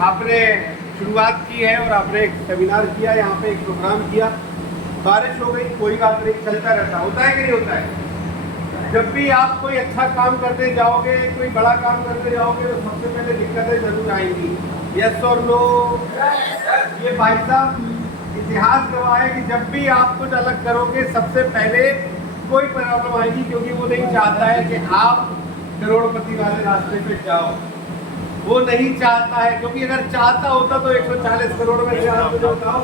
आपने शुरुआत की है और आपने एक सेमिनार किया, यहाँ पे एक प्रोग्राम किया, बारिश हो गई, कोई बात नहीं, चलता रहता, होता है कि नहीं होता है। जब भी आप कोई अच्छा काम करते जाओगे, कोई बड़ा काम करते जाओगे, तो सबसे पहले दिक्कतें जरूर आएंगी। यस और नो? ये भाई साहब इतिहास गवाह है कि जब भी आप कुछ अलग करोगे सबसे पहले कोई प्रॉब्लम आएगी, क्योंकि वो नहीं चाहता है कि आप करोड़पति वाले रास्ते पे जाओ। वो नहीं चाहता है, क्योंकि अगर चाहता होता तो 140 करोड़ में से आप मुझे बताओ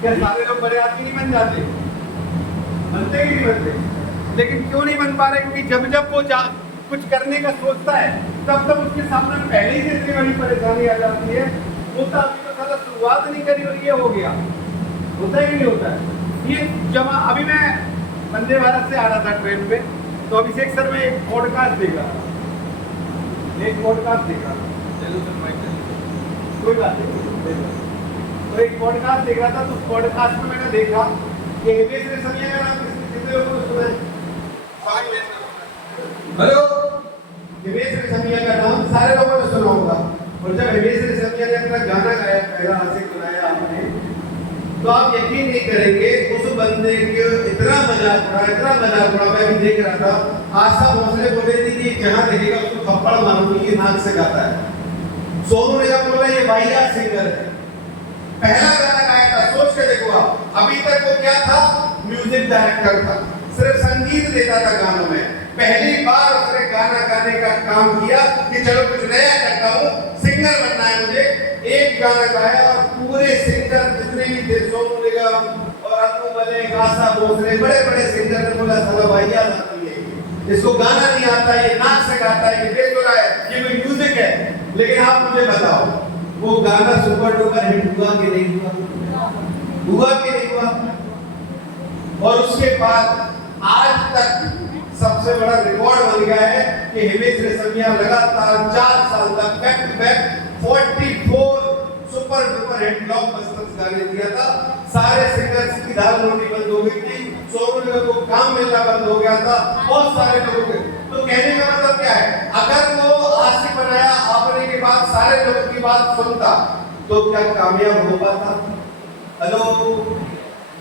क्या सारे लोग बड़े आदमी नहीं बन जाते? बनते कि नहीं बनते? लेकिन क्यों नहीं बन पा रहे? क्योंकि जब जब वो कुछ करने का सोचता है तब तब उसके सामने पहले ही से इतनी बड़ी परेशानी आ जाती है। वो तो अभी तो सारा शुरुआत नहीं करी और ये हो गया। होता है कि नहीं होता है? ये जमा अभी मैं वंदे भारत से आ रहा था ट्रेन पे, तो अभिषेक सर मैं एक पॉडकास्ट देख रहा था, कोई बात नहीं। तो एक पॉडकास्ट देख रहा था, तो उस पॉडकास्ट में मैंने देखा कि हिमेश रेशमिया का नाम कितने लोगों ने सुना है? हेलो, हिमेश रेशमिया का नाम सारे लोगों ने सुना होगा। और जब हिमेश रेशमिया ने अपना गाना गाया, पहला आशिक बनाया आपने, तो आप यकीन नहीं करेंगे उस बंदे के इतना मजाक उड़ा, मैं भी देख रहा था। आशा भोसले बोले थी कि जहां देखेगा उसको थप्पड़ मारूंगी, ये नाक से गाता है। सोनू निगम बोला ये वाहियात सिंगर है। पहला गाना गाया था, सोच के देखो आप। अभी तक वो क्या था? म्यूजिक डायरेक्टर था, सिर्फ संगीत देता था गानों में। पहली बार उसने गाना गाने का काम किया कि चलो कुछ नया करता हूँ, सिंगर बनना है मुझे। एक गाना गाया और पूरे सिंगर जितने भी थे, सोनू निगम और अनु मलिक, आशा भोसले, बड़े बड़े सिंगर ने बोला साला वाहियात आदमी है, इसको गाना नहीं आता, ये नाक से गाता है, ये बेसुरा है, ये कोई म्यूजिक है। लेकिन आप मुझे बताओ वो गाना सुपर डुपर हिट हुआ कि नहीं हुआ कि नहीं हुआ? और उसके बाद आज तक सबसे बड़ा रिकॉर्ड बन गया है कि हिमेश रेशमिया लगातार 4 साल तक back to back 44 super duper hit blockbusters गाने दिया था। सारे सिंगर्स की दाल रोटी बंद हो गई थी, सोनू निगम को काम मिलना बंद हो गया था, बहुत सारे लोगों के। तो कहने का मतलब क्या है? अगर वो आशिक बनाया आपने के बाद सारे लोगों की बात सुनता तो क्या कामयाब हो पाता? हेलो,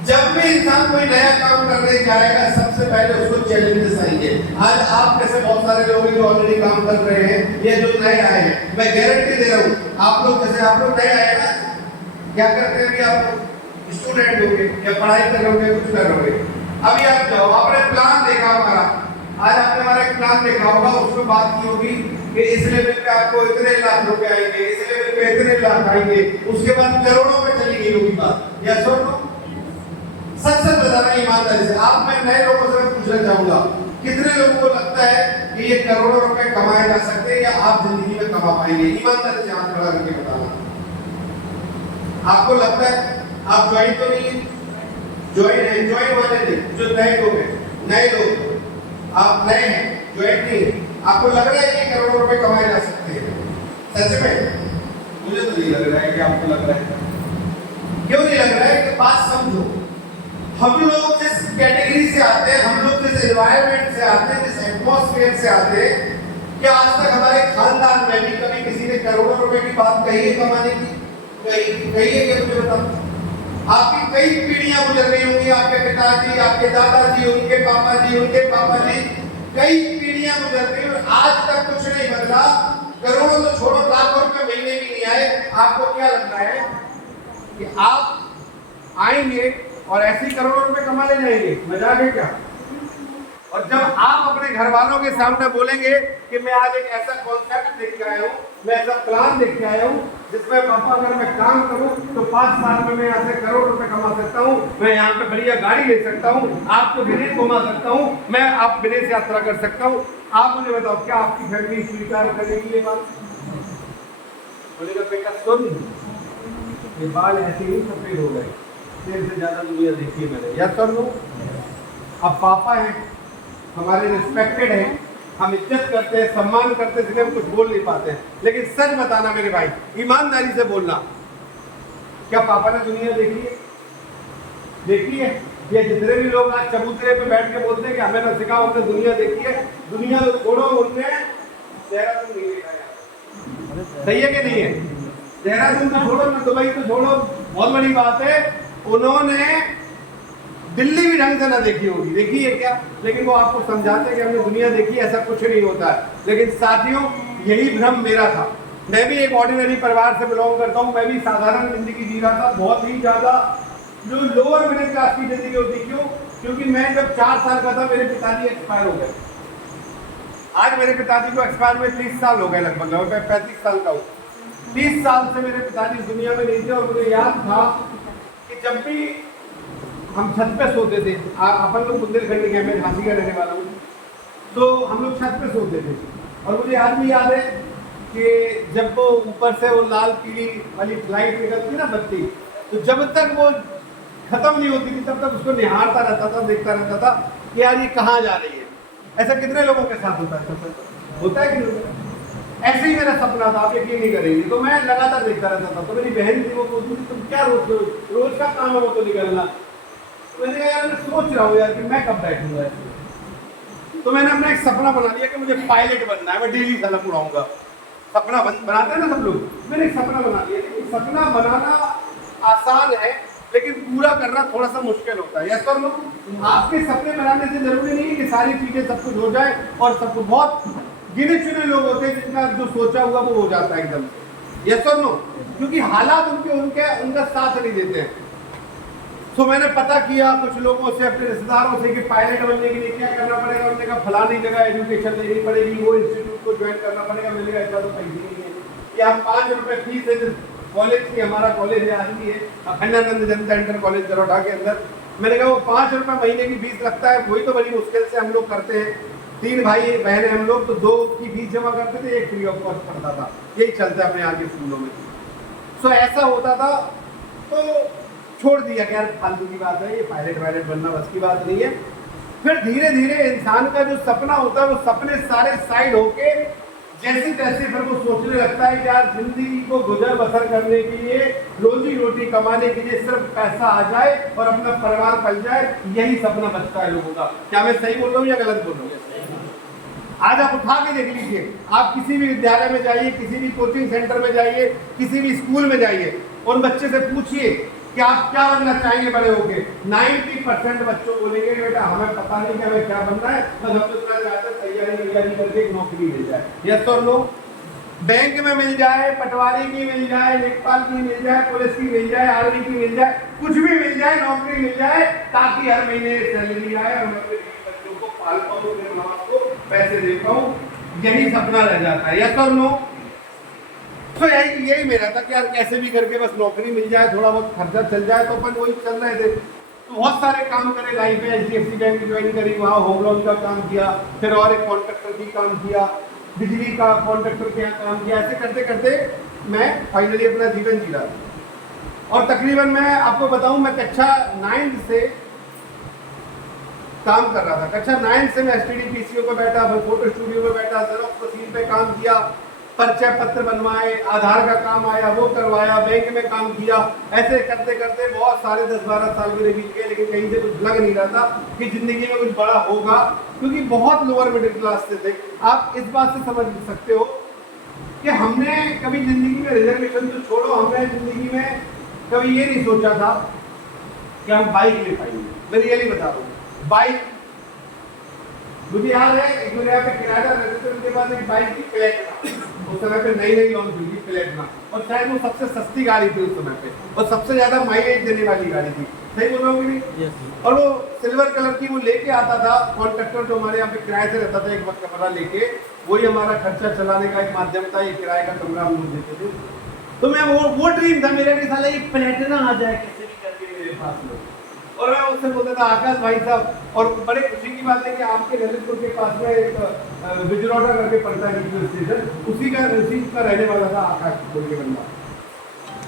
जब भी इंसान कोई नया काम करने जाएगा सबसे पहले उसको चैलेंजेस आएंगे। आज आप जैसे बहुत सारे लोग जो ऑलरेडी काम कर रहे हैं, ये जो नए आए हैं, मैं गारंटी दे रहा हूँ आप लोग जैसे आप लोग नए आए ना, क्या करते हैं? अभी आप स्टूडेंट होंगे या पढ़ाई कर रहे कुछ कर रहे, अभी आप जाओ, आपने प्लान देखा हमारा, आज आपने हमारा एक प्लान देखा होगा, उसमें बात की होगी कि इस लेवल पे आपको इतने लाख रुपए आएंगे, इस लेवल पे इतने लाख आएंगे, उसके बाद करोड़ों में चली गई होगी बात। या सुनो, सच सच बताना ईमानदारी से, आप मैं नए लोगों से पूछना चाहूंगा, कितने लोगों को लगता है कि ये करोड़ों रुपए कमाए जा सकते हैं या आप जिंदगी में कमा पाएंगे? ईमानदारी से हाथ खड़ा करके बताना। आपको लगता है? आप ज्वाइन तो नहीं, ज्वाइन वाले नहीं, जो नए लोग हैं, नए लोग, आप नए हैं, ज्वाइन नहीं है, आपको लग रहा है कि करोड़ों रुपए कमाए जा सकते हैं? सच में मुझे तो नहीं लग रहा है कि आपको लग रहा है। क्यों नहीं लग रहा है? कि बात समझो, हम लोग जिस कैटेगरी से आते हैं, हम लोग जिस एनवायरनमेंट से आते हैं, जिस एटमॉस्फेयर से आते हैं, क्या आज तक हमारे खानदान में भी कभी किसी ने करोड़ों रुपए की बात कही है कमाने की? कही है क्या? मुझे बताओ। आपकी कई पीढ़ियां गुजर रही होंगी, आपके पिताजी, आपके दादाजी, उनके पापा जी, कई पीढ़ियां गुजर रही और आज तक कुछ नहीं बदला। करोड़ों तो छोड़ो, लाखों रुपए महीने भी नहीं आए। आपको क्या लगता है कि आप आएंगे और ऐसे ही करोड़ों रुपए कमा ले जाएंगे? मजाक है क्या? और जब आप अपने घर वालों के सामने बोलेंगे कि मैं आज एक ऐसा कॉन्सेप्ट देख के आया हूँ, मैं ऐसा प्लान देख के आया हूँ जिसमें पापा अगर मैं काम करूँ तो 5 साल में मैं यहाँ से करोड़ रुपए कमा सकता हूँ, मैं यहाँ पे बढ़िया गाड़ी ले सकता हूँ, आपको विदेश घुमा सकता हूँ, मैं आप विदेश यात्रा कर सकता हूँ, आप मुझे बताओ क्या आपकी फैमिली स्वीकार करेगी ये बात? बोलेगा बेटा सुन, ये बाल ऐसे ही सफेद हो गए, देर से ज्यादा दुनिया देखी है मैंने, या कर लो। अब पापा हैं, हमारे रिस्पेक्टेड हैं, हम इज्जत करते हैं, सम्मान करते हैं, इसलिए हम कुछ बोल नहीं पाते हैं। लेकिन सच बताना मेरे भाई, ईमानदारी से बोलना, क्या पापा ने दुनिया देखी है? देखी है? ये जितने भी लोग आज चबूतरे पे बैठ के बोलते हैं कि हमें ना सिखाओ, हमने दुनिया देखी है, दुनिया तो छोड़ो, उनने चेहरा तो नहीं देखा यार। सही है कि नहीं है? देहरादून तो छोड़ो, मैं दुबई तो छोड़ो, बहुत बड़ी बात है, उन्होंने दिल्ली भी ढंग से ना देखी होगी, देखी है क्या? लेकिन वो आपको समझाते हैं कि हमने दुनिया देखी, ऐसा कुछ नहीं होता है। लेकिन साथियों, यही भ्रम मेरा था। मैं भी एक ऑर्डिनरी परिवार से बिलोंग करता हूँ, मैं भी साधारण जिंदगी जी रहा था, बहुत ही ज्यादा जो लोअर मिडिल क्लास की जिंदगी होती। क्यों? क्योंकि मैं जब 4 साल का था, मेरे पिताजी एक्सपायर हो गए। आज मेरे पिताजी को एक्सपायर में 30 साल हो गए, लगभग 35 साल का हूँ। 30 साल से मेरे पिताजी इस दुनिया में नहीं थे। और मुझे याद था कि जब भी हम छत पे सोते थे, अपन लोग बुंदेलखंड के, मैं झांसी का रहने वाला हूँ, तो हम लोग छत पे सोते थे। और मुझे आज भी याद है कि जब वो ऊपर से वो लाल पीली वाली लाइट निकलती ना, बत्ती, तो जब तक वो खत्म नहीं होती थी तब तक उसको निहारता रहता था, देखता रहता था कि यार ये कहाँ जा रही है। ऐसा कितने लोगों के साथ होता है? होता है कि नहीं? ऐसे ही मेरा सपना था, आप यकीन नहीं करेंगे। तो मैं लगातार देखता रहता था। तो मेरी बहन थी, वो बोलती थी तुम क्या रोज का काम है वो तो निकलना। मैंने कहा यार मैं सोच रहा हूँ यार कि मैं कब बैठूंगा। तो मैंने अपना एक सपना बना लिया कि मुझे पायलट बनना है, मैं डेली सलम उड़ाऊंगा। सपना बनाते हैं ना सब लोग, मैंने एक सपना बना लिया। लेकिन सपना बनाना आसान है, लेकिन पूरा करना थोड़ा सा मुश्किल होता है। यस और नो? आपके सपने बनाने से जरूरी नहीं है कि सारी चीजें सब कुछ हो जाए, और सब कुछ बहुत गिने चुने लोग होते हैं जिनका जो सोचा हुआ वो हो जाता है एकदम से। यस और नो? क्योंकि हालात उनका साथ नहीं देते हैं। तो मैंने पता किया कुछ लोगों से, अपने रिश्तेदारों से कि पायलट बनने के लिए क्या करना पड़ेगा। उन्होंने कहा फलानी जगह एजुकेशन लेनी पड़ेगी, वो इंस्टीट्यूट को ज्वाइन करना पड़ेगा। मैंने कहा ऐसा तो पैसे नहीं है कि आप 5 रुपए फीस है कॉलेज की, हमारा कॉलेज है आज भी है अखंडानंद जनता इंटर कॉलेज जरोठा के अंदर। मैंने कहा वो 5 रुपए महीने की फीस लगता है, वही तो बड़ी मुश्किल से हम लोग करते हैं। 3 भाई बहन हम लोग, तो 2 की फीस जमा करते थे, 1 फ्री ऑफ कॉस्ट पड़ता था। यही चलता है अपने यहाँ के स्कूलों में। सो ऐसा होता था, तो छोड़ दिया कि यार फालतू की बात है, ये पायलट वायलट बनना बस की बात नहीं है। फिर धीरे धीरे इंसान का जो सपना होता है, वो सपने सारे साइड होके जैसे तैसे फिर वो सोचने लगता है कि यार जिंदगी को गुजर बसर करने के लिए, रोजी रोटी कमाने के लिए सिर्फ पैसा आ जाए और अपना परिवार पल जाए, यही सपना बचता है लोगों का। क्या मैं सही बोल रहा हूँ या गलत बोल रहा हूँ? आज आप उठा के देख लीजिए, आप किसी भी विद्यालय में जाइए, किसी भी कोचिंग सेंटर में जाइए, किसी भी स्कूल में जाइए, और बच्चे से पूछिए कि आप क्या बनना चाहेंगे बड़े होके। 90% बच्चों बोलेंगे बेटा हमें पता नहीं कि हमें क्या बनना है, बस हम तो इतना चाहते हैं तैयारी करके एक नौकरी मिल जाए। यस और नो? बैंक में मिल जाए, पटवारी की मिल जाए, लेखपाल की मिल जाए, पुलिस की मिल जाए, आर्मी की मिल जाए, कुछ भी मिल जाए, नौकरी मिल जाए, ताकि हर महीने सैलरी आए और मैं अपने बच्चों को पाल पाऊँ, अपने माँ बाप को पैसे दे पाऊँ। यही सपना रह जाता है। यस और नो? तो यही मेरा था कि यार कैसे भी करके बस नौकरी मिल जाए, थोड़ा बहुत खर्चा चल जाए। तो अपन वही चल रहे थे। तो बहुत सारे काम करे लाइफ में, HDFC बैंक ज्वाइन करी, वहाँ होम लोन का काम किया, फिर और एक कॉन्ट्रैक्टर की काम किया, बिजली का कॉन्ट्रैक्टर के यहाँ काम किया। ऐसे करते करते मैं फाइनली अपना जीवन जी रहा। और तकरीबन मैं आपको बताऊं, मैं कक्षा 9 से काम कर रहा था। कक्षा 9 से मैं STD PCO पे बैठा, फिर फोटो स्टूडियो में बैठा, जेरोक्स मशीन पे काम किया, परिचय पत्र बनवाए, आधार का काम आया वो करवाया, बैंक में काम किया। ऐसे करते करते बहुत सारे 10-12 साल मेरे बीत गए, लेकिन कहीं से कुछ लग नहीं रहा था कि जिंदगी में कुछ बड़ा होगा, क्योंकि बहुत लोअर मिडिल क्लास से थे। आप इस बात से समझ सकते हो कि हमने कभी जिंदगी में रिजर्वेशन तो छोड़ो, हमने जिंदगी में कभी ये नहीं सोचा था कि हम बाइक ले पाएंगे। मैं रियली बता रहा हूँ, बाइक मुझे याद है एक मेरे यहाँ पे किराया रहते थे, उनके पास एक बाइक थी प्लेटिना। उस समय पे नई लॉन्च हुई थी प्लेटिना, और शायद वो सबसे सस्ती गाड़ी थी उस समय पे, और सबसे ज्यादा माइलेज देने वाली गाड़ी थी। सही बोल रहा हूँ कि नहीं? और वो सिल्वर कलर की वो लेके आता था कॉन्ट्रैक्टर, जो हमारे यहाँ पे किराए से रहता था, एक वक्त कमरा लेके, वही हमारा खर्चा चलाने का एक माध्यम था, ये किराए का कमरा हम लोग देते थे। तो मैं वो ड्रीम था मेरा कि साला एक प्लेटिना आ जाए कैसे भी करके मेरे पास में। और मैं उससे बोलता था आकाश भाई साहब, और बड़े खुशी की बात है कि आपके ललितपुर के पास में एक बिजरौटा करके पड़ता है स्टेशन, उसी का रहने वाला था आकाश बोल के बंदा।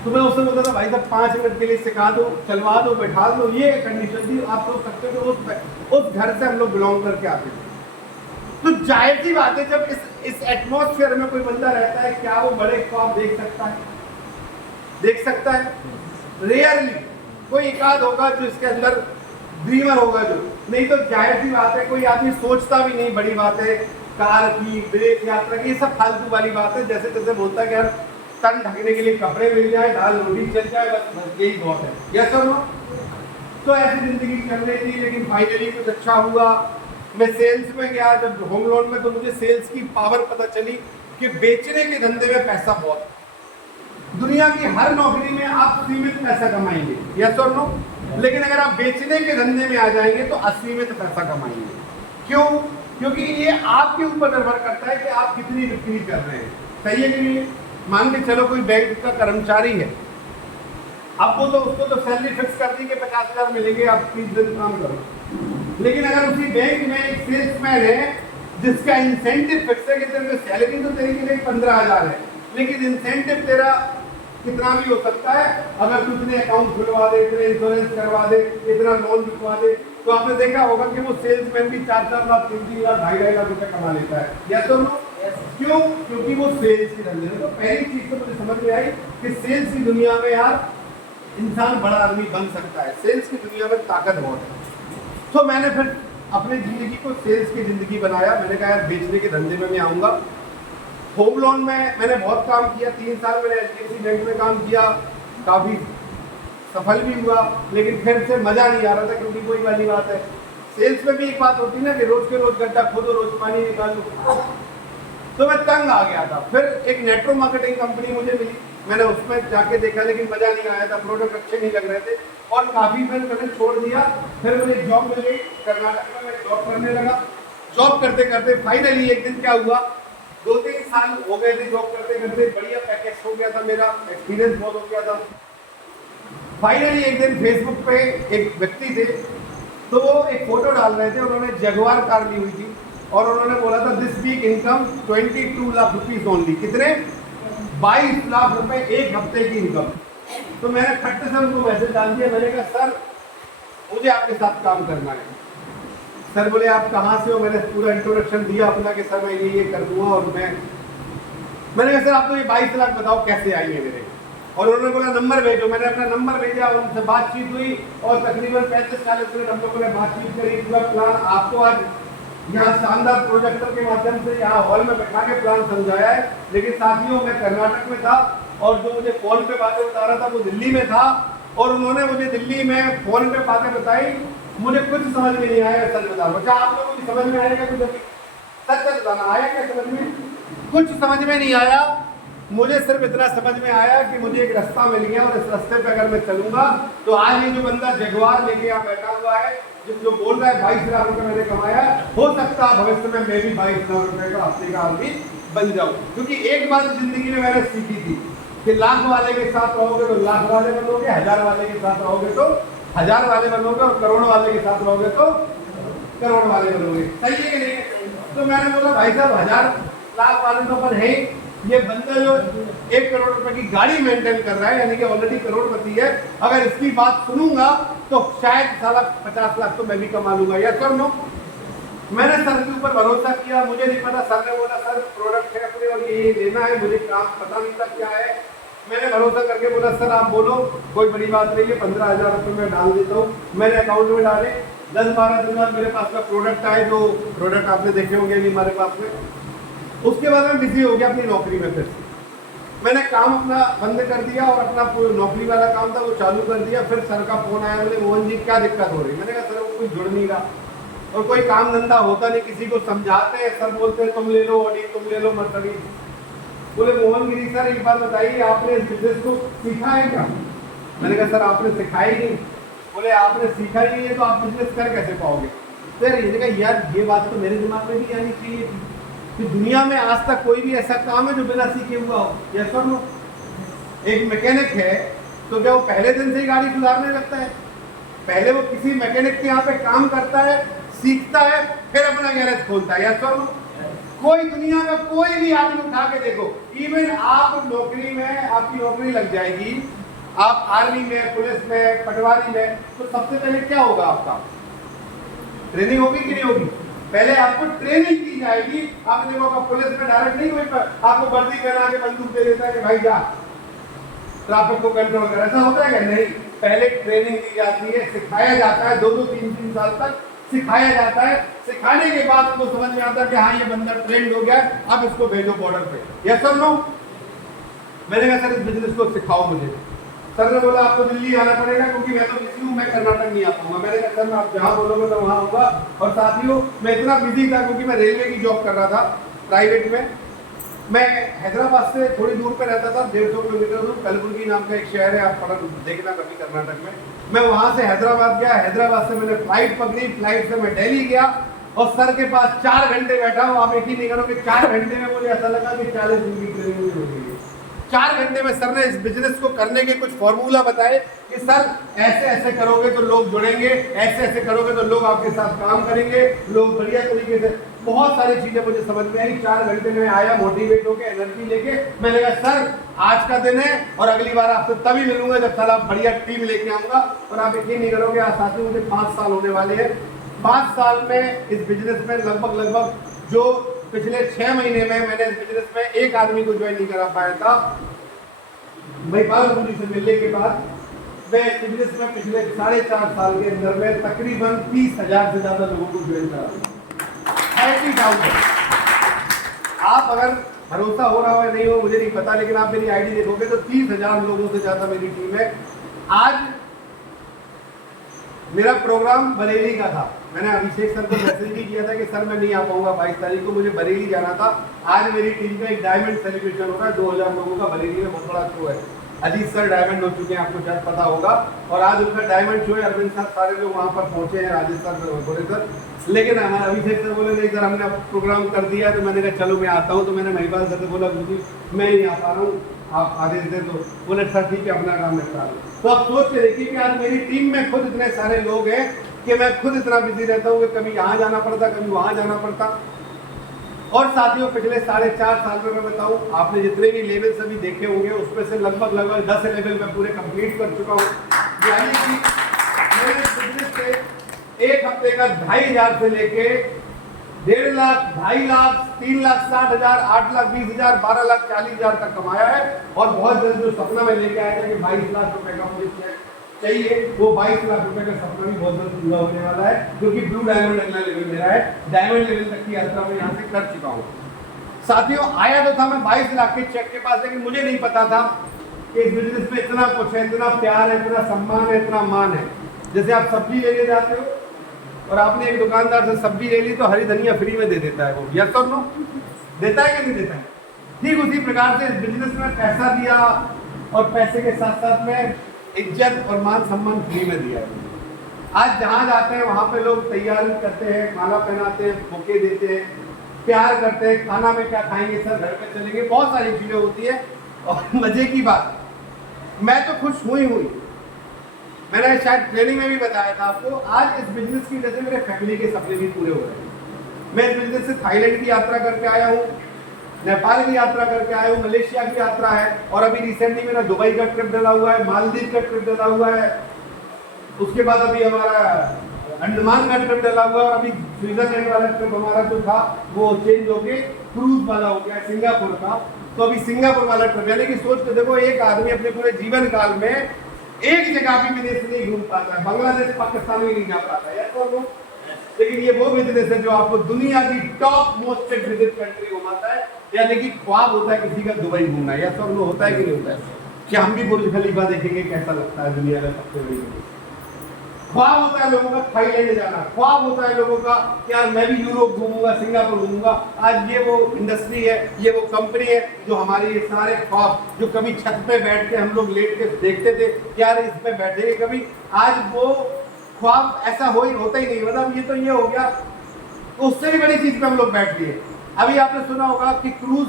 तो मैं उससे बोलता था भाई साहब 5 मिनट के लिए सिखा दो, चलवा दो, बैठा दो। ये कंडीशन थी। आप लोग सकते थे उस घर से हम लोग बिलोंग करके आते थे। तो जाहिर सी बात है, जब इस एटमॉस्फेयर में कोई बंदा रहता है, क्या वो बड़े ख्वाब देख सकता है? देख सकता है? रेयरली कोई एकाध होगा जो इसके अंदर ड्रीमर होगा, जो नहीं तो जाहिर सी बात है कोई आदमी सोचता भी नहीं। बड़ी बात है कार की, ब्रेक यात्रा की, ये सब फालतू वाली बात है। जैसे तैसे बोलता है कि यार तन ढकने के लिए कपड़े मिल जाए, दाल रोटी चल जाए, बस यही बहुत है। यस और नो? तो ऐसी जिंदगी चल रही थी, लेकिन फाइनली कुछ अच्छा हुआ। मैं सेल्स में गया जब होम लोन में, तो मुझे सेल्स की पावर पता चली कि बेचने के धंधे में पैसा बहुत है। दुनिया की हर नौकरी में आप सीमित पैसा कमाएंगे, यस और नो? लेकिन अगर आप बेचने के धंधे में आ जाएंगे तो असीमित पैसा कमाएंगे। क्यों? क्योंकि ये आपके ऊपर निर्भर करता है कि आप कितनी बिक्री कर रहे हैं। सही है कि नहीं? मान के चलो कोई बैंक का कर्मचारी है, अब वो तो उसको तो सैलरी फिक्स कर दी कि 50,000 मिलेंगे, आप 30 दिन काम करो। लेकिन अगर उसी बैंक में एक सेल्समैन है जिसका इंसेंटिव फिक्स है कि तेरे सैलरी तो तेरी के लिए 15,000 है, लेकिन इंसेंटिव तेरा कितना भी हो सकता है, अगर तू इतने अकाउंट खुलवा दे, इतने इंश्योरेंस करवा दे, इतना लोन लिखवा दे, तो आपने देखा होगा कि वो सेल्समैन भी 4-4 लाख, 3-3 लाख, 2.5 लाख रुपए कमा लेता है। या तो नो? क्यों? क्योंकि वो सेल्स की धंधे में। तो पहली चीज तो मुझे समझ में आई कि सेल्स की दुनिया में यार इंसान बड़ा आदमी बन सकता है, सेल्स की दुनिया में ताकत बहुत है। तो मैंने फिर अपनी जिंदगी को सेल्स की जिंदगी बनाया। मैंने कहा यार बेचने के धंधे में मैं आऊँगा। होम लोन में मैंने बहुत काम किया, 3 साल मैंने HDFC बैंक में काम किया, काफ़ी सफल भी हुआ, लेकिन फिर से मज़ा नहीं आ रहा था। क्योंकि कोई वाली बात है, सेल्स में भी एक बात होती है ना कि रोज़ के रोज़ गड्ढा खोदो, रोज़ पानी निकालो। तो मैं तंग आ गया था। फिर एक नेटवर्क मार्केटिंग कंपनी मुझे मिली, मैंने उसमें जाके देखा, लेकिन मज़ा नहीं आया था, प्रोडक्ट अच्छे नहीं लग रहे थे और काफ़ी मैंने छोड़ दिया। फिर मुझे जॉब मिल गई कर्नाटक में, मैं जॉब करने लगा। जॉब करते करते फाइनली एक दिन क्या हुआ, 2-3 साल हो गए थे जॉब करते करते, बढ़िया पैकेज हो गया था, मेरा एक्सपीरियंस बहुत हो गया था। फाइनली एक दिन फेसबुक पे एक व्यक्ति थे, तो वो एक फोटो डाल रहे थे, उन्होंने जगुआर कार ली हुई थी और उन्होंने बोला था this week income 22 lakh rupees only. कितने? 22 लाख रुपए एक हफ्ते की इनकम। तो मैंने फट से उनको मैसेज डाल दिया, मैंने कहा सर मुझे आपके साथ काम करना है। सर बोले आप कहाँ से हो? मैंने पूरा इंट्रोडक्शन दिया अपना कि सर मैं ये कर दूंगा। और मैंने कहा सर आप तो ये 22 लाख बताओ कैसे आएंगे मेरे? और उन्होंने बोला नंबर भेजो। मैंने अपना नंबर भेजा, उनसे बातचीत हुई और तकरीबन 35-40 मिनट हम लोगों ने बातचीत करी। पूरा प्लान आपको आज यहाँ शानदार प्रोजेक्टर के माध्यम से यहाँ हॉल में बैठा के प्लान समझाया है। लेकिन साथियों मैं कर्नाटक में था और जो मुझे फोन पे बातें बता रहा था वो दिल्ली में था, और उन्होंने मुझे दिल्ली में फोन पे बातें बताई, मुझे कुछ समझ में नहीं आया। सच बता रहा हूँ, क्या आप लोगों को समझ में आएगा कुछ? अभी सच बताना, आया क्या समझ में? कुछ समझ में नहीं आया। मुझे सिर्फ इतना समझ में आया कि मुझे एक रास्ता मिल गया और इस रास्ते पे अगर मैं चलूंगा तो आज ये जो बंदा जगुआर लेके यहाँ बैठा हुआ है, जो बोल रहा है 22 लाख रुपए मैंने कमाया, हो सकता है भविष्य में मैं भी 22 लाख रुपए का हफ्ते का आदमी बन जाऊं। क्योंकि एक बात जिंदगी में मैंने सीखी थी कि लाख वाले के साथ रहोगे तो लाख वाले बनोगे, 1000 वाले के साथ रहोगे तो 1000 वाले बनोगे, और करोड़ वाले के साथ रहोगे तो करोड़ वाले बनोगे। सही है कि नहीं? तो मैंने बोला भाई साहब 1000 लाख वाले तो अपन है, ये बंदा जो 1 करोड़ रुपए की गाड़ी मेंटेन कर रहा है, यानी कि ऑलरेडी करोड़पति है, अगर इसकी बात सुनूंगा तो शायद साला 50 लाख तो मैं भी कमा लूंगा। या सर नो? मैंने सर के ऊपर भरोसा किया। मुझे नहीं पता, सर ने बोला सर प्रोडक्ट है अपने और ये लेना है, मुझे काम पता नहीं था क्या है। मैंने भरोसा करके बोला सर आप बोलो, कोई बड़ी बात नहीं है, 15,000 रुपये मैं डाल देता हूँ। मैंने अकाउंट में डाले, 10-12 दिन बाद मेरे पास का प्रोडक्ट आए, जो प्रोडक्ट आपने देखे होंगे नहीं हमारे पास में। उसके बाद मैं बिजी हो गया अपनी नौकरी में। फिर से मैंने काम अपना बंद कर दिया और अपना नौकरी वाला काम था वो चालू कर दिया। फिर सर का फोन आया, बोले मोहन जी क्या दिक्कत हो रही? मैंने कहा सर वो कोई जुड़ नहीं रहा और कोई काम धंधा होता नहीं, किसी को समझाते हैं, सर बोलते हैं तुम ले लो ऑडी, तुम ले लो मर्सिडीज। बोले मोहन गिरी सर एक बात बताइए, आपने इस बिजनेस को सीखा है क्या? मैंने कहा सर आपने सिखाई नहीं। बोले आपने सीखा ही नहीं है तो आप बिजनेस कर कैसे पाओगे? फिर मैंने कहा यार ये बात तो मेरे दिमाग में भी आनी चाहिए थी कि दुनिया में आज तक कोई भी ऐसा काम है जो बिना सीखे हुआ हो। यस और नो? एक मैकेनिक है तो क्या वो पहले दिन से ही गाड़ी सुधारने लगता है? पहले वो किसी मैकेनिक के यहाँ पे काम करता है, सीखता है, फिर अपना गैरेज खोलता है। यस और नो? कोई दुनिया का कोई भी आदमी उठा के देखो, इवन आप नौकरी में, आपकी नौकरी लग जाएगी, आप आर्मी में, पुलिस में, पटवारी में, तो सबसे पहले क्या होगा? आपका ट्रेनिंग होगी कि नहीं होगी? पहले आपको ट्रेनिंग की जाएगी। आपने देखो पुलिस में डायरेक्ट नहीं कोई आपको वर्दी पहना के बंदूक दे देता है कि भाई जा ट्रैफिक को कंट्रोल कर, ऐसा होता है क्या? नहीं, पहले ट्रेनिंग दी जाती है, सिखाया जाता है, 2-2, 3-3 साल तक सिखाया जाता है। सिखाने के बाद उनको समझ में आता है कि हाँ ये बंदा ट्रेंड हो गया, अब इसको भेजो बॉर्डर पे। यस और नो? मैंने कहा सर इस बिजनेस को सिखाओ मुझे। सर ने बोला आपको दिल्ली आना पड़ेगा क्योंकि मैं तो बिजी हूँ, मैं कर्नाटक नहीं आ पाऊंगा। मैंने कहा सर आप जहाँ बोलोगे तो वहाँ आऊँगा। और साथियों मैं इतना बिजी था क्योंकि मैं रेलवे की जॉब कर रहा था प्राइवेट में। मैं हैदराबाद से थोड़ी दूर पे रहता था, 150 किलोमीटर दूर, कलबुर्गी नाम का एक शहर है, आप पढ़ देखना कभी कर्नाटक में। मैं वहाँ से हैदराबाद गया, हैदराबाद से मैंने फ्लाइट पकड़ी, फ्लाइट से मैं दिल्ली गया और सर के पास 4 घंटे बैठा हूँ। आप यकीन नहीं करोगे 4 घंटे में मुझे ऐसा लगा कि 40 दिन की ट्रेनिंग मुझे हो गई है। 4 घंटे में सर ने इस बिजनेस को करने के कुछ फॉर्मूला बताए कि सर ऐसे ऐसे करोगे तो लोग जुड़ेंगे, ऐसे ऐसे करोगे तो लोग आपके साथ काम करेंगे, लोग बढ़िया तरीके से। बहुत सारी चीजें मुझे समझ में आई। 4 घंटे में आया मोटिवेट होकर, एनर्जी लेके। मैंने कहा सर आज का दिन है और अगली बार आपसे तभी मिलूंगा जब सर आप बढ़िया टीम लेके आऊंगा। और आप यकीन नहीं करोगे आज साथी मुझे 5 साल होने वाले हैं। 5 साल में इस बिजनेस में लगभग जो पिछले 6 महीने में मैंने इस बिजनेस में एक आदमी को ज्वाइन नहीं करा पाया था। महिपाल गुरु से मिलने के बाद मैं बिजनेस में पिछले 4.5 साल के अंदर में तकरीबन 30,000 से ज्यादा लोगों को ज्वाइन करा। आप अगर भरोसा हो रहा हो नहीं हो मुझे नहीं पता, लेकिन आप मेरी आईडी देखोगे तो 30,000 लोगों से ज्यादा मेरी टीम है। आज मेरा प्रोग्राम बरेली का था। मैंने अभिषेक सर को मैसेज भी किया था कि सर मैं नहीं आ पाऊंगा, 22 तारीख को मुझे बरेली जाना था। आज मेरी टीम का एक डायमंड सेलिब्रेशन होगा, 2000 लोगों का बरेली में बहुत बड़ा शो है। अजीत सर डायमंड हो चुके हैं, आपको शायद पता होगा, और आज उनका डायमंड शो है। अरविंद सर सारे लोग वहाँ पर पहुंचे हैं, राजेश सर बोले सर, लेकिन हमारा अभिषेक सर बोले नहीं सर हमने प्रोग्राम कर दिया। तो मैंने कहा चलो मैं आता हूँ। तो मैंने महिपाल सर से बोला मैं नहीं आ पा रहा हूँ, आप आदेश दे। तो बोले सर ठीक है अपना काम निपटा लो। तो आप सोच के देखिए कि आज मेरी टीम में खुद इतने सारे लोग हैं कि मैं खुद इतना बिजी रहता हूँ कि कभी यहाँ जाना पड़ता, कभी वहाँ जाना पड़ता। और साथियों पिछले 4.5 साल में मैं बताऊँ, आपने जितने भी लेवल्स अभी देखे होंगे उसमें से लगभग 10 लेवल मैं पूरे कंप्लीट कर चुका हूँ। यानी कि मेरे बिजनेस से एक हफ्ते का 2,500 से लेके 1.5 लाख, 2.5 लाख, 3 लाख 60,000, 8 लाख 20,000, 12 लाख 40,000 तक कमाया है। और बहुत जल्द जो सपना मैं लेके आया था कि 22 लाख रुपए का मुझे चाहिए, वो 22 लाख रुपए का सपना भी बहुत जल्द पूरा होने वाला है, क्योंकि ब्लू डायमंड अगला लेवल मेरा है। डायमंड लेवल तक की यात्रा मैं यहाँ से कर चुका हूँ। साथियों आया तो था मैं 22 लाख के चेक के पास, लेकिन मुझे नहीं पता था कि इस बिजनेस में इतना कुछ है, इतना प्यार है, इतना सम्मान है, इतना मान है। जैसे आप सब्जी लेने जाते हो और आपने एक दुकानदार से सब्जी ले ली तो हरी धनिया फ्री में दे देता है वो, यस और नो, देता है कि नहीं देता है? ठीक उसी प्रकार से इस बिजनेस में पैसा दिया और पैसे के साथ साथ में इज्जत और मान सम्मान फ्री में दिया है। आज जहाँ जाते हैं वहाँ पे लोग तैयारी करते हैं, माला पहनाते हैं, बुके देते हैं, प्यार करते हैं। खाना में क्या खाएंगे सर, घर पे चलेंगे, बहुत सारी चीजें होती है। और मजे की बात, मैं तो खुश हुई। मैंने शायद ट्रेनिंग में भी बताया था आपको, आज इस बिजनेस की वजह से मेरे फैमिली के सपने भी पूरे हो रहे हैं। मैं इस बिजनेस से थाईलैंड की यात्रा करके आया हूँ, नेपाल की यात्रा करके आया हूँ, मलेशिया की यात्रा है, और अभी रिसेंटली मेरा दुबई का ट्रिप डला हुआ है, मालदीव का ट्रिप डला हुआ है, उसके बाद अभी हमारा अंडमान का ट्रिप डला हुआ है, और अभी स्विट्जरलैंड वाला ट्रिप हमारा जो था वो चेंज होके क्रूज वाला हो गया सिंगापुर का। तो अभी सिंगापुर वाला ट्रिप, यानी कि सोच के देखो एक आदमी अपने पूरे जीवन काल में एक जगह भी विदेश नहीं घूम पाता है, बांग्लादेश पाकिस्तान में नहीं जा पाता है तो, लेकिन ये वो बिजनेस है जो आपको दुनिया की टॉप मोस्ट विजिट कंट्री घुमाता है। यानी कि ख्वाब होता है किसी का दुबई घूमना, या तो होता है कि नहीं होता है? क्या हम भी बुर्ज खलीफा देखेंगे कैसा लगता है दुनिया में सबसे बड़ी? ख्वाब होता है लोगों का थाईलैंड जाना, ख्वाब होता है लोगों का यार मैं भी यूरोप घूमूंगा, सिंगापुर घूमूंगा। आज ये वो इंडस्ट्री है, ये वो कंपनी है जो हमारे ये सारे ख्वाब, जो कभी छत पे बैठ के हम लोग लेट के देखते थे यार इसमें बैठेंगे कभी, आज वो ख्वाब ऐसा होता ही नहीं। मतलब ये तो ये हो गया, उससे भी बड़ी चीज पे हम लोग बैठ गए। अभी आपने सुना होगा कि क्रूज,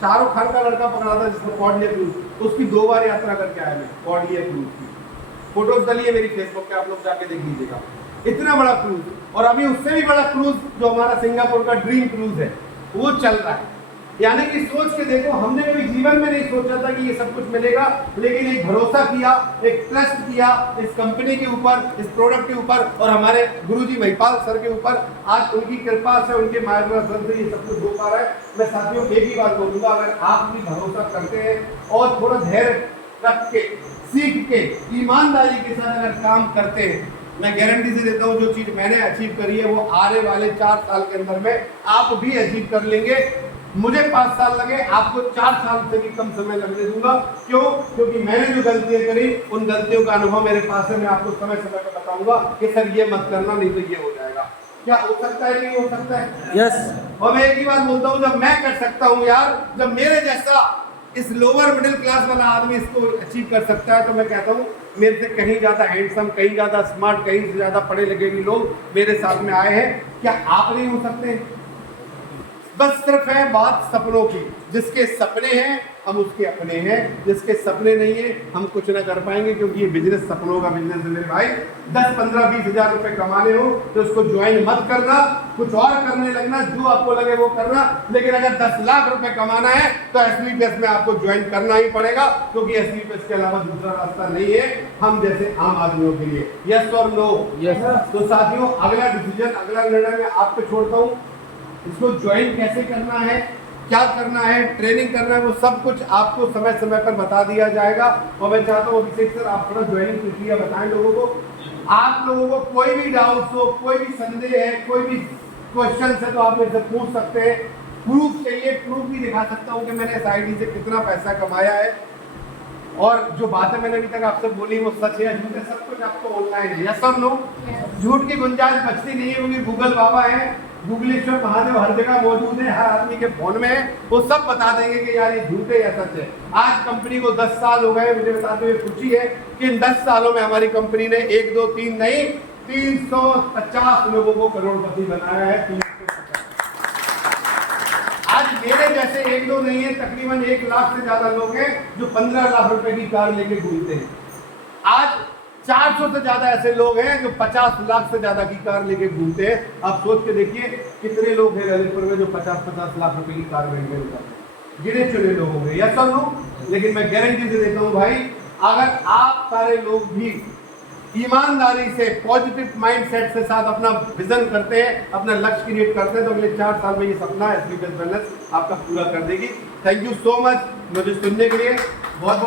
शाहरुख खान का लड़का पकड़ा था जिसको कॉर्डिया क्रूज, उसकी 2 बार यात्रा करके आया मैं, कॉर्डिया क्रूज की फोटोज डली है मेरी फेसबुक पे, आप लोग जाके देख लीजिएगा। इतना बड़ा क्रूज, और अभी उससे भी बड़ा क्रूज जो हमारा सिंगापुर का ड्रीम क्रूज है वो चल रहा है। यानी कि सोच के देखो, हमने कभी जीवन में नहीं सोचा था कि ये सब कुछ मिलेगा, लेकिन एक भरोसा किया, एक ट्रस्ट किया इस कंपनी के ऊपर, इस प्रोडक्ट के ऊपर, और हमारे गुरुजी महिपाल सर के ऊपर। आज उनकी कृपा से, उनके मार्गदर्शन से ये सब कुछ हो पा रहा है। मैं साथियों एक ही बात बोलूंगा, अगर आप भी भरोसा करते हैं और थोड़ा धैर्य रख के, सीख के, ईमानदारी के साथ अगर काम करते हैं, मैं गारंटी से देता हूँ जो चीज मैंने अचीव करी है वो आने वाले 4 साल के अंदर में आप भी अचीव कर लेंगे। मुझे 5 साल लगे, आपको 4 साल से भी कम समय लगने दूंगा। क्यों? क्योंकि मैंने जो गलतियां करी उन गलतियों का अनुभव मेरे पास है। मैं आपको समय समय पर बताऊंगा कि सर ये मत करना, नहीं तो ये हो जाएगा। क्या हो सकता है? नहीं हो सकता है? यस। और मैं एक ही बात बोलता हूँ, जब मैं कर सकता हूँ यार, जब मेरे जैसा इस लोअर मिडिल क्लास वाला आदमी इसको अचीव कर सकता है, तो मैं कहता हूँ मेरे से कहीं ज्यादा हैंडसम, कहीं ज्यादा स्मार्ट, कहीं से ज्यादा पढ़े लिखे भी लोग मेरे साथ में आए हैं। क्या आप नहीं हो सकते? बस सिर्फ है बात सपनों की। जिसके सपने हैं हम उसके अपने हैं, जिसके सपने नहीं है हम कुछ ना कर पाएंगे, क्योंकि ये बिजनेस सपनों का बिजनेस है मेरे भाई। 10, 15, 20 हजार रुपए कमाने हो तो उसको ज्वाइन मत करना, कुछ और करने लगना, जो आपको लगे वो करना। लेकिन अगर 10 लाख रुपए कमाना है तो एसवीपीएस में आपको ज्वाइन करना ही पड़ेगा, क्योंकि एसवीपीएस के अलावा दूसरा रास्ता नहीं है हम जैसे आम आदमियों के लिए। यस और नो? यस। तो साथियों, अगला डिसीजन, अगला निर्णय मैं आप पे छोड़ता हूँ। इसको ज्वाइन कैसे करना है, क्या करना है, ट्रेनिंग करना है, वो सब कुछ आपको समय समय पर बता दिया जाएगा। और मैं चाहता हूँ अभिषेक सर आप थोड़ा ज्वाइनिंग प्रक्रिया बताएं लोगों को। आप लोगों को कोई भी डाउट हो, कोई भी संदेह है, कोई भी क्वेश्चन है तो आप मेरे से पूछ सकते हैं। प्रूफ चाहिए, प्रूफ भी दिखा सकता हूँ कि मैंने इस आईडी से कितना पैसा कमाया है, और जो बातें मैंने अभी तक आपसे बोली वो सच है झूठ है, सब कुछ आपको ऑनलाइन है। यस और नो? झूठ की गुंजाइश बचती नहीं है, क्योंकि गूगल बाबा है, गूगलेश्वर महादेव हर जगह मौजूद है, हर आदमी के फोन में है। वो सब बता देंगे कि यार ये झूठ है या सच है। आज कंपनी को 10 साल हो गए, मुझे बताते हुए खुशी है कि इन 10 सालों में हमारी कंपनी ने 1, 2, 3 नहीं 350 लोगों को करोड़पति बनाया है। 350। आज मेरे जैसे 1, 2 नहीं है, तकरीबन 1 लाख से ज्यादा लोग हैं जो 15 लाख रुपए की कार लेके घूमते हैं। आज 400 से ज्यादा ऐसे लोग हैं जो 50 लाख से ज्यादा की कार लेके घूमते हैं। आप सोच के देखिए कितने लोग हैं ललितपुर में जो 50-50 लाख रुपए की कार रेंट में उतारते हैं। गिने चुने लोग होंगे, यस और नो? लेकिन मैं गारंटी से देता हूँ भाई, अगर आप सारे लोग भी ईमानदारी से, पॉजिटिव माइंडसेट से साथ अपना विजन करते हैं, अपना लक्ष्य क्रिएट करते हैं, तो अगले 4 साल में ये सपना एसवीपीएस वेलनेस आपका पूरा कर देगी। थैंक यू सो मच मुझे सुनने के लिए। बहुत बहुत